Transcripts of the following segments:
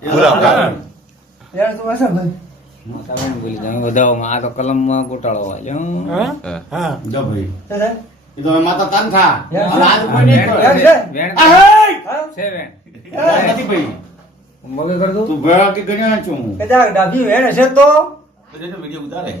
મગે કરું તું ભેળા કે ગણ્યા છું કે ડાભી વેણ હશે તો વિડીયો ઉતારે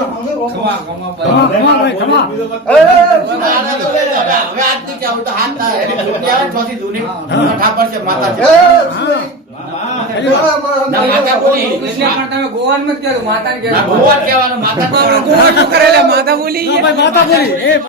गोवा गोवा माता बोली माता बोली